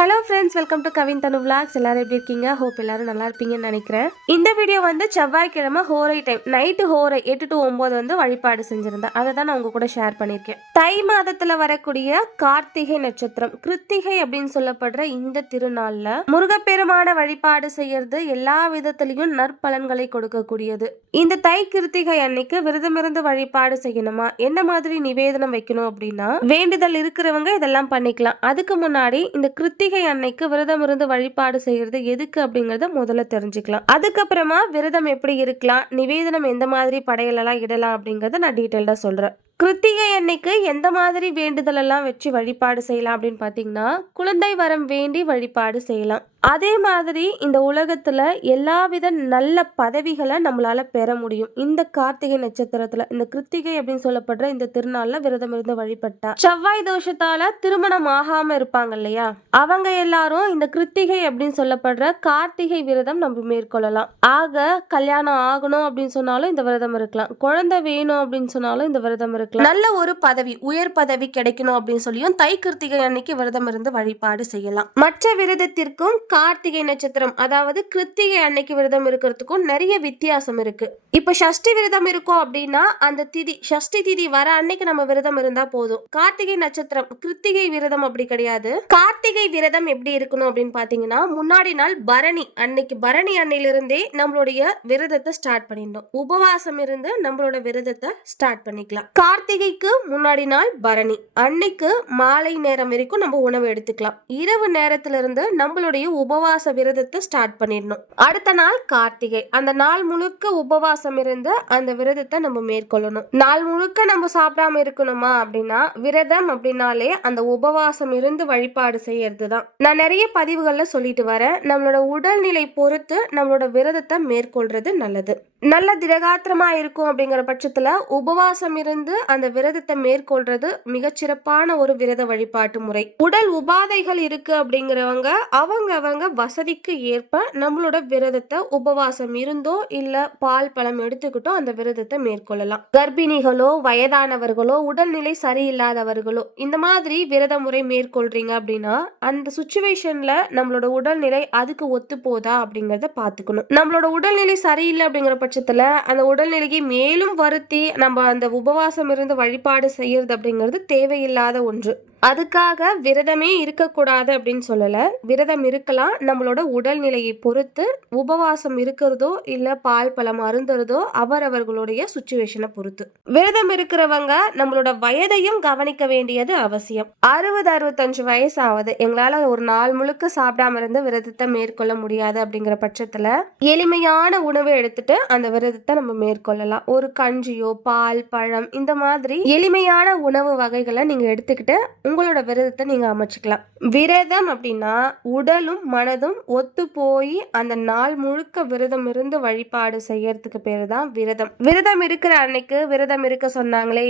Hello friends, welcome to Kavin Thanu vlogs. எல்லாரும் எப்படி இருக்கீங்க? ஹோப் எல்லாரும் நல்லா இருப்பீங்கன்னு நினைக்கிறேன். இந்த வீடியோ வந்து செவ்வாய்க்கிழமை ஹோரை டைம் நைட்டு ஹோரை 8 to 9 வந்து வழிபாடு செஞ்சிருந்தேன். அதை தான் நான் உங்க கூட ஷேர் பண்ணியிருக்கேன். தை மாதத்துல வரக்கூடிய கார்த்திகை நட்சத்திரம் கிருத்திகை அப்படின்னு சொல்லப்படுற இந்த திருநாள்ல முருகப்பெருமான வழிபாடு செய்யறது எல்லா விதத்திலையும் நற்பலன்களை கொடுக்கக்கூடியது. இந்த தை கிருத்திகை அன்னைக்கு விரதமிருந்து வழிபாடு செய்யணுமா, என்ன மாதிரி நிவேதனம் வைக்கணும் அப்படின்னா வேண்டுதல் இருக்கிறவங்க இதெல்லாம் பண்ணிக்கலாம். அதுக்கு முன்னாடி இந்த கிருத்திகை அன்னைக்கு விரதம் இருந்து வழிபாடு செய்யறது எதுக்கு அப்படிங்கறத முதல்ல தெரிஞ்சுக்கலாம். அதுக்கப்புறமா விரதம் எப்படி இருக்கலாம், நிவேதனம் எந்த மாதிரி படையலெல்லாம் இடலாம் அப்படிங்கறத நான் டீட்டெயில்டா சொல்றேன். கிருத்திகை அன்னைக்கு எந்த மாதிரி வேண்டுதல் எல்லாம் வச்சு வழிபாடு செய்யலாம் அப்படின்னு பாத்தீங்கன்னா, குழந்தை வரம் வேண்டி வழிபாடு செய்யலாம். அதே மாதிரி இந்த உலகத்துல எல்லாவித நல்ல பதவிகளை நம்மளால பெற முடியும். இந்த கார்த்திகை நட்சத்திரத்துல இந்த கிருத்திகை அப்படின்னு சொல்லப்படுற இந்த திருநாள்ல விரதம் இருந்து வழிபட்டா செவ்வாய் தோஷத்தால திருமணம் ஆகாம இருப்பாங்க இல்லையா, அவங்க எல்லாரும் இந்த கிருத்திகை அப்படின்னு சொல்லப்படுற கார்த்திகை விரதம் நம்ம மேற்கொள்ளலாம். ஆக கல்யாணம் ஆகணும் அப்படின்னு சொன்னாலும் இந்த விரதம் இருக்கலாம், குழந்தை வேணும் அப்படின்னு சொன்னாலும் இந்த விரதம் இருக்கலாம், நல்ல ஒரு பதவி உயர் பதவி கிடைக்கணும் அப்படின்னு சொல்லியும் தை கிருத்திகை அன்னைக்கு விரதம் இருந்து வழிபாடு செய்யலாம். மற்ற விரதத்திற்கும் கார்த்திகை நட்சத்திரம் அதாவது கிருத்திகை அன்னைக்கு விரதம் இருக்கிறதுக்கும் நிறைய வித்தியாசம் இருக்கு. இப்ப சஷ்டி விரதம் இருக்கும் அப்படின்னா அந்த திதி சஷ்டி திதி வர அன்னைக்கு நம்ம விரதம் இருந்தா போதும். கார்த்திகை நட்சத்திரம் கிருத்திகை விரதம் அப்படி கிடையாது. கார்த்திகை விரதம் எப்படி இருக்கணும் அப்படின்னு பாத்தீங்கன்னா, முன்னாடி நாள் பரணி அன்னைக்கு பரணி அன்னையிலிருந்தே நம்மளுடைய விரதத்தை ஸ்டார்ட் பண்ணிடணும். உபவாசம் இருந்து நம்மளோட விரதத்தை ஸ்டார்ட் பண்ணிக்கலாம். கார்த்திகைக்கு முன்னாடி நாள் பரணி அன்னைக்கு மாலை நேரம் வரைக்கும் நம்ம உணவு எடுத்துக்கலாம். இரவு நேரத்துல இருந்து நம்மளுடைய உபவாச விரதத்தை ஸ்டார்ட் பண்ணிடணும். அடுத்த நாள் கார்த்திகை, அந்த நாள் முழுக்க உபவாசம் இருந்து அந்த விரதத்தை நம்ம மேற்கொள்ளணும். நாள் முழுக்க நம்ம சாப்பிடாம இருக்கணுமா அப்படின்னா, விரதம் அப்படின்னாலே அந்த உபவாசம் இருந்து வழிபாடு செய்யறது தான். நான் நிறைய பதிவுகள்ல சொல்லிட்டு வரேன், நம்மளோட உடல்நிலை பொறுத்து நம்மளோட விரதத்தை மேற்கொள்றது நல்லது. நல்ல திடகாத்திரமா இருக்கும் அப்படிங்கிற பட்சத்துல உபவாசம் இருந்து அந்த விரதத்தை மேற்கொள்றது மிகச்சிறப்பான ஒரு விரத வழிபாட்டு முறை. உடல் உபாதைகள் இருக்கு அப்படிங்கிறவங்க அவங்க வசதிக்கு ஏற்ப நம்மளோட விரதத்தை உபவாசம் இருந்தோ இல்ல பால் பழம் எடுத்துக்கிட்டோ அந்த விரதத்தை மேற்கொள்ளலாம். கர்ப்பிணிகளோ வயதானவர்களோ உடல்நிலை சரியில்லாதவர்களோ இந்த மாதிரி விரத முறை மேற்கொள்றீங்க அப்படின்னா அந்த சுச்சுவேஷன்ல நம்மளோட உடல்நிலை அதுக்கு ஒத்து போதா அப்படிங்கறத பாத்துக்கணும். நம்மளோட உடல்நிலை சரியில்லை அப்படிங்கிற பட்சத்துல அந்த உடல்நிலையை மேலும் வருத்தி நம்ம அந்த உபவாசம் இருந்து வழிபாடு செய்யறது அப்படிங்கிறது தேவையில்லாத ஒன்று. அதுக்காக விரதமே இருக்கக்கூடாது அப்படின்னு சொல்லல, விரதம் இருக்கலாம். நம்மளோட உடல்நிலையை பொறுத்து உபவாசம் இருக்கிறதோ இல்ல பால் பழம் அருந்துறதோ அவரவர்களுடைய சுச்சுவேஷனை பொறுத்து. விரதம் இருக்கிறவங்க நம்மளோட வயதையும் கவனிக்க வேண்டியது அவசியம். 60-65 வயசு ஆகுது, எங்களால ஒரு நாள் முழுக்க சாப்பிடாம இருந்து விரதத்தை மேற்கொள்ள முடியாது அப்படிங்கிற பட்சத்துல எளிமையான உணவு எடுத்துட்டு அந்த விரதத்தை நம்ம மேற்கொள்ளலாம். ஒரு கஞ்சியோ பால் பழம் இந்த மாதிரி எளிமையான உணவு வகைகளை நீங்க எடுத்துக்கிட்டு உங்களோட விரதத்தை நீங்க அமைச்சுக்கலாம். விரதம் அப்படின்னா உடலும் மனதும் ஒத்து போய் அந்த நாள் முழுக்க விரதம் இருந்து வழிபாடு செய்யறதுக்கு பேரு தான் விரதம். விரதம் இருக்கிற அன்னைக்கு விரதம் இருக்க சொன்னாங்களே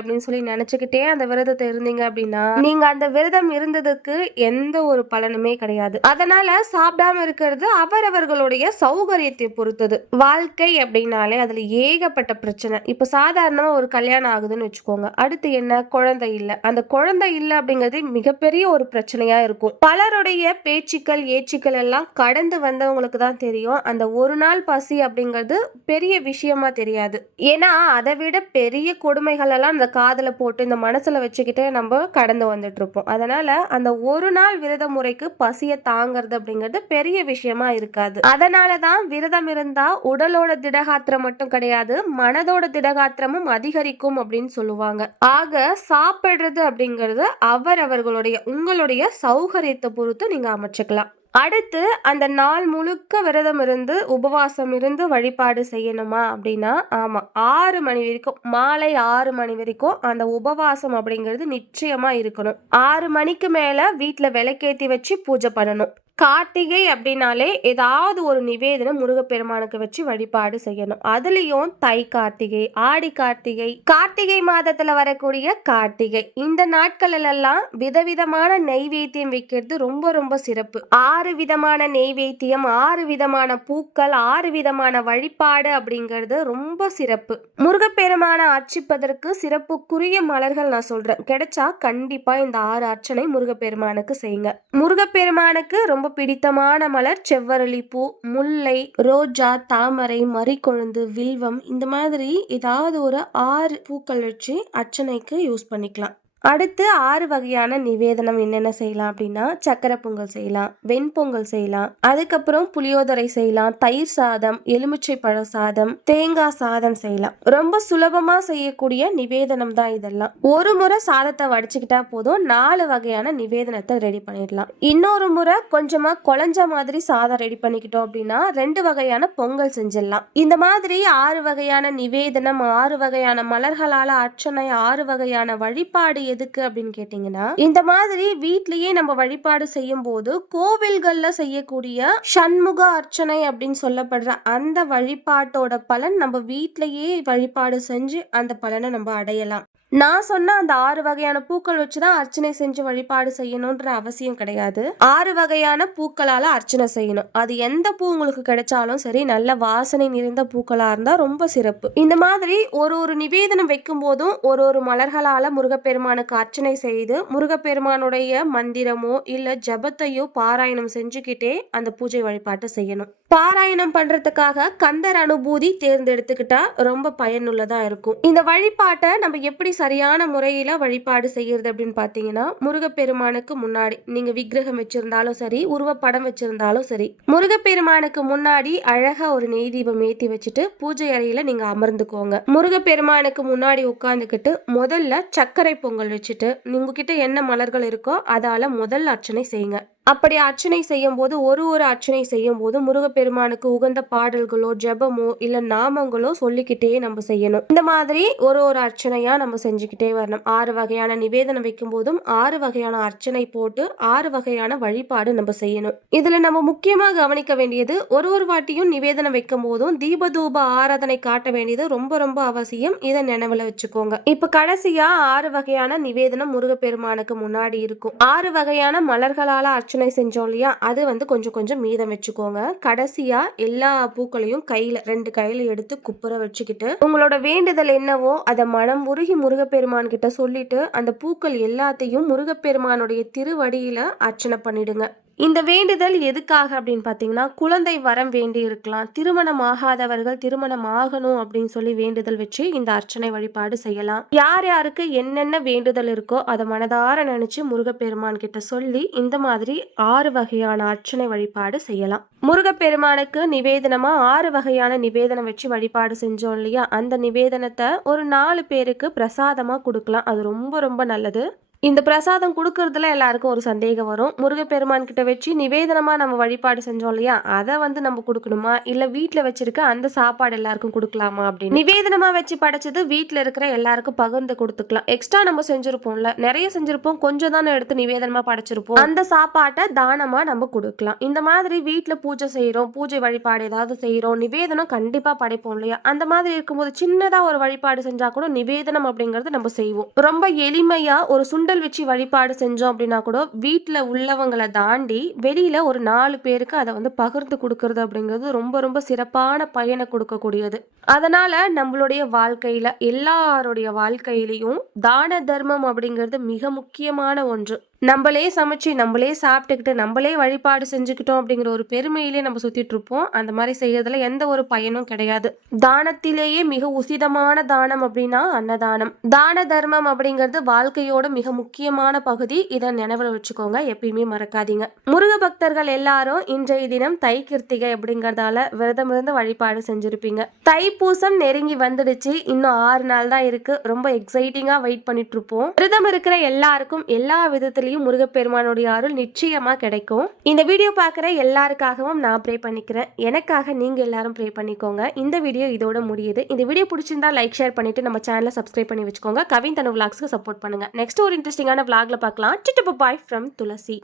அப்படின்னு சொல்லி நினைச்சுக்கிட்டே அந்த விரதத்தை இருந்தீங்க அப்படின்னா நீங்க அந்த விரதம் இருந்ததுக்கு எந்த ஒரு பலனுமே கிடையாது. அதனால சாப்பிடாம இருக்கிறது அவரவர்களுடைய சௌகரியத்தை பொறுத்தது. வாழ்க்கை அப்படின்னாலே அதுல ஏகப்பட்ட பிரச்சனை. இப்ப சாதாரணமா ஒரு கல்யாணம் ஆகுதுன்னு வச்சுக்கோங்க, அடுத்து என்ன, குழந்தை இல்லை. அந்த குழந்தை இல்லை அப்படிங்கிறது மிகப்பெரிய ஒரு பிரச்சனையா இருக்கும். பலருடைய பேச்சுக்கள் ஏச்சுக்கள் எல்லாம் கடந்து வந்தவங்களுக்கு தான் தெரியும் அந்த ஒரு நாள் பசி அப்படிங்கிறது பெரிய விஷயமா தெரியாது. ஏன்னா அதை விட பெரிய கொடுமைகள் எல்லாம் அந்த காதல போட்டு இந்த மனசுல வச்சுக்கிட்டே நம்ம கடந்து வந்துட்டு இருப்போம். அதனால அந்த ஒரு நாள் விரத முறைக்கு பசிய தாங்கிறது அப்படிங்கிறது பெரிய விஷயமா இருக்காது. அதனாலதான் விரதம் இருந்தா உடலோட திடகாத்திரம் மட்டும் கிடையாது, மனதோட திடகாத்திரமும் அதிகரிக்கும் அப்படின்னு சொல்லுவாங்க. ஆக சாப்பிடுறது அப்படிங்கிறது அவரவர்களுடைய உங்களுடைய சௌகரியத்தை பொறுத்து நீங்க அமைச்சுக்கலாம். அடுத்து அந்த நாள் முழுக்க விரதம் இருந்து உபவாசம் இருந்து வழிபாடு செய்யணுமா அப்படின்னா, ஆமா, 6 மணி வரைக்கும், மாலை 6 மணி வரைக்கும் அந்த உபவாசம் அப்படிங்கிறது நிச்சயமா இருக்கணும். 6 மணிக்கு மேல வீட்டுல விளக்கேத்தி வச்சு பூஜை பண்ணணும். கார்த்திகை அப்படின்னாலே ஏதாவது ஒரு நிவேதனம் முருகப்பெருமானுக்கு வச்சு வழிபாடு செய்யணும். அதுலயும் தை கார்த்திகை, ஆடி கார்த்திகை, கார்த்திகை மாதத்துல வரக்கூடிய கார்த்திகை, இந்த நாட்களில் எல்லாம் விதவிதமான நெய்வேத்தியம் வைக்கிறது ரொம்ப ரொம்ப சிறப்பு. 6 விதமான நெய்வேத்தியம், 6 விதமான பூக்கள், 6 விதமான வழிபாடு அப்படிங்கிறது ரொம்ப சிறப்பு. முருகப்பெருமான அர்ச்சிப்பதற்கு சிறப்புக்குரிய மலர்கள் நான் சொல்றேன். கிடைச்சா கண்டிப்பா இந்த 6 அர்ச்சனை முருகப்பெருமானுக்கு செய்யுங்க. முருகப்பெருமானுக்கு ரொம்ப பிடித்தமான மலர் செவ்வரளி பூ, முல்லை, ரோஜா, தாமரை, மறிக்கொழுந்து, வில்வம், இந்த மாதிரி ஏதாவது ஒரு 6 பூக்கள் வச்சு அர்ச்சனைக்கு யூஸ் பண்ணிக்கலாம். அடுத்து 6 வகையான நிவேதனம் என்னென்ன செய்யலாம் அப்படின்னா, சக்கரை பொங்கல் செய்யலாம், வெண்பொங்கல் செய்யலாம், அதுக்கப்புறம் புளியோதரை செய்யலாம், தயிர் சாதம், எலுமிச்சை பழ சாதம், தேங்காய் சாதம் செய்யலாம். ரொம்ப சுலபமா செய்யக்கூடிய நிவேதனம் தான் இதெல்லாம். ஒரு முறை சாதத்தை வடிச்சுக்கிட்டா போதும், 4 வகையான நிவேதனத்தை ரெடி பண்ணிடலாம். இன்னொரு முறை கொஞ்சமா குழஞ்ச மாதிரி சாதம் ரெடி பண்ணிக்கிட்டோம் அப்படின்னா 2 வகையான பொங்கல் செஞ்சிடலாம். இந்த மாதிரி 6 வகையான நிவேதனம், 6 வகையான மலர்களால அர்ச்சனை, 6 வகையான வழிபாடு எதுக்கு அப்படின்னு கேட்டீங்கன்னா, இந்த மாதிரி வீட்லயே நம்ம வழிபாடு செய்யும் போது கோவில்கள்ல செய்யக்கூடிய சண்முக அர்ச்சனை அப்படின்னு சொல்லப்படுற அந்த வழிபாட்டோட பலன் நம்ம வீட்லயே வழிபாடு செஞ்சு அந்த பலனை நம்ம அடையலாம். நான் சொன்ன அந்த 6 வகையான பூக்கள் வச்சுதான் அர்ச்சனை செஞ்சு வழிபாடு செய்யணும்ன்ற அவசியம் கிடையாது. 6 வகையான பூக்களால அர்ச்சனை செய்யணும். அது எந்த பூ உங்களுக்கு கிடைச்சாலும் சரி, நல்ல வாசனை நிறைந்த பூக்களா இருந்தா ரொம்ப சிறப்பு. இந்த மாதிரி ஒரு நிவேதனம் வைக்கும் போதும் ஒரு மலர்களால முருகப்பெருமானுக்கு அர்ச்சனை செய்து முருகப்பெருமானுடைய மந்திரமோ இல்ல ஜபத்தையோ பாராயணம் செஞ்சுக்கிட்டே அந்த பூஜை வழிபாட்டை செய்யணும். பாராயணம் பண்றதுக்காக கந்தர் அனுபூதி தேர்ந்தெடுத்துக்கிட்டா ரொம்ப பயனுள்ளதா இருக்கும். இந்த வழிபாட்டை நம்ம எப்படி சரியான முறையில வழிபாடு செய்யறது அப்படின்னு பாத்தீங்கன்னா, முருகப்பெருமானுக்கு முன்னாடி நீங்க விக்கிரகம் வச்சிருந்தாலும் சரி, உருவப்படம் வச்சிருந்தாலும் சரி, முருகப்பெருமானுக்கு முன்னாடி அழகா ஒரு நெய் தீபம் ஏத்தி வச்சுட்டு பூஜை அறையில நீங்க அமர்ந்துக்கோங்க. முருகப்பெருமானுக்கு முன்னாடி உட்கார்ந்துக்கிட்டு முதல்ல சர்க்கரை பொங்கல் வச்சுட்டு உங்ககிட்ட என்ன மலர்கள் இருக்கோ அதால முதல் அர்ச்சனை செய்யுங்க. அப்படி அர்ச்சனை செய்யும் போது ஒரு அர்ச்சனை செய்யும் போது முருகப்பெருமானுக்கு உகந்த பாடல்களோ ஜெபமோ இல்ல நாமங்களோ சொல்லிக்கிட்டே நம்ம செய்யணும். இந்த மாதிரி ஒரு அர்ச்சனையா நம்ம செஞ்சுக்கிட்டே வரணும். 6 வகையான நிவேதனம் வைக்கும் போதும் 6 வகையான அர்ச்சனை போட்டு 6 வகையான வழிபாடு நம்ம செய்யணும். இதுல நம்ம முக்கியமா கவனிக்க வேண்டியது, ஒரு வாட்டியும் நிவேதனம் வைக்கும் போதும் தீபதூப ஆராதனை காட்ட வேண்டியது ரொம்ப ரொம்ப அவசியம். இதை நினைவுல வச்சுக்கோங்க. இப்ப கடைசியா 6 வகையான நிவேதனம் முருகப்பெருமானுக்கு முன்னாடி இருக்கும். 6 வகையான மலர்களால அர்ச்சனை செஞ்சோம் இல்லையா, அது கொஞ்சம் மீதம் வச்சுக்கோங்க. கடைசியா எல்லா பூக்களையும் 2 கையில எடுத்து குப்புற வச்சுக்கிட்டு உங்களோட வேண்டுதல் என்னவோ அதை மனம் உருகி முருகப்பெருமான் கிட்ட சொல்லிட்டு அந்த பூக்கள் எல்லாத்தையும் முருகப்பெருமானுடைய திருவடியில அர்ச்சனை பண்ணிடுங்க. இந்த வேண்டுதல் எதுக்காக அப்படின்னு பார்த்தீங்கன்னா, குழந்தை வரம் வேண்டி இருக்கலாம், திருமணம் ஆகாதவர்கள் திருமணம் ஆகணும் அப்படின்னு சொல்லி வேண்டுதல் வச்சு இந்த அர்ச்சனை வழிபாடு செய்யலாம். யார் யாருக்கு என்னென்ன வேண்டுதல் இருக்கோ அதை மனதார நினைச்சு முருகப்பெருமான் கிட்ட சொல்லி இந்த மாதிரி 6 வகையான அர்ச்சனை வழிபாடு செய்யலாம். முருகப்பெருமானுக்கு நிவேதனமா 6 வகையான நிவேதனம் வச்சு வழிபாடு செஞ்சோம் இல்லையா, அந்த நிவேதனத்தை ஒரு 4 பேருக்கு பிரசாதமா கொடுக்கலாம். அது ரொம்ப ரொம்ப நல்லது. இந்த பிரசாதம் கொடுக்கறதுல எல்லாருக்கும் ஒரு சந்தேகம் வரும். முருகப்பெருமான் கிட்ட வச்சு நிவேதனமா நம்ம வழிபாடு செஞ்சோம் இல்லையா, அதை நம்ம கொடுக்கணுமா இல்ல வீட்டுல வச்சிருக்க அந்த சாப்பாடு எல்லாருக்கும் கொடுக்கலாமா அப்படின்னு. நிவேதனமா வச்சு படைச்சது வீட்டுல இருக்கிற எல்லாருக்கும் பகிர்ந்து கொடுத்துக்கலாம். எக்ஸ்ட்ரா நம்ம செஞ்சிருப்போம்ல, நிறைய செஞ்சிருப்போம், கொஞ்சம் தானே எடுத்து நிவேதனமா படைச்சிருப்போம், அந்த சாப்பாட்டை தானமா நம்ம கொடுக்கலாம். இந்த மாதிரி வீட்டுல பூஜை செய்யறோம், பூஜை வழிபாடு ஏதாவது செய்யறோம், நிவேதனம் கண்டிப்பா படைப்போம் இல்லையா, அந்த மாதிரி இருக்கும்போது சின்னதா ஒரு வழிபாடு செஞ்சா கூட நிவேதனம் அப்படிங்கறது நம்ம செய்வோம். ரொம்ப எளிமையா ஒரு சுண்டல் வச்சு வழிபாடு செஞ்சோம் அப்படின்னா கூட வீட்டுல உள்ளவங்களை தாண்டி வெளியில ஒரு 4 பேருக்கு அதை பகிர்ந்து கொடுக்கறது அப்படிங்கிறது ரொம்ப ரொம்ப சிறப்பான பயனை கொடுக்கக்கூடியது. அதனால நம்மளுடைய வாழ்க்கையில எல்லாருடைய வாழ்க்கையிலையும் தான தர்மம் அப்படிங்கிறது மிக முக்கியமான ஒன்று. நம்மளே சமைச்சு நம்மளே சாப்பிட்டுக்கிட்டு நம்மளே வழிபாடு செஞ்சுக்கிட்டோம் அப்படிங்கிற ஒரு பெருமையிலே நம்ம சுத்திட்டு இருப்போம். அந்த மாதிரி செய்யறதுல எந்த ஒரு பயனும் கிடையாது. தானத்திலேயே மிக உசிதமான தானம் அப்படின்னா அன்னதானம். தான தர்மம் அப்படிங்கிறது வாழ்க்கையோட மிக முக்கியமான பகுதி. இதை நினைவுல வச்சுக்கோங்க, எப்பயுமே மறக்காதீங்க. முருக பக்தர்கள் எல்லாரும் இன்றைய தினம் தை கிருத்திகை அப்படிங்கறதால விரதம் இருந்து வழிபாடு செஞ்சிருப்பீங்க. தைப்பூசம் நெருங்கி வந்துடுச்சு, இன்னும் 6 நாள் தான் இருக்கு. ரொம்ப எக்ஸைட்டிங்கா வெயிட் பண்ணிட்டு இருப்போம். விரதம் இருக்கிற எல்லாருக்கும் எல்லா விதத்திலும் முருகப்பெருமானுடைய அருள் நிச்சயமா கிடைக்கும். இந்த வீடியோ பார்க்குற எல்லாருக்காகவும் நான் ப்ரே பண்ணிக்கிறேன். எனக்காக நீங்க எல்லாரும் ப்ரே பண்ணிக்கோங்க. இந்த வீடியோ இதோட முடியுது. இந்த வீடியோ பிடிச்சிருந்தா லைக் ஷேர் பண்ணிட்டு நம்ம சேனலை சப்ஸ்கிரைப் பண்ணி வச்சுக்கோங்க. கவின் தனு விளாக்ஸ்க்கு சப்போர்ட் பண்ணுங்க. நெக்ஸ்ட் ஒரு இன்ட்ரெஸ்டிங்கான விளாக்ல பார்க்கலாம். Bye from Thulasi.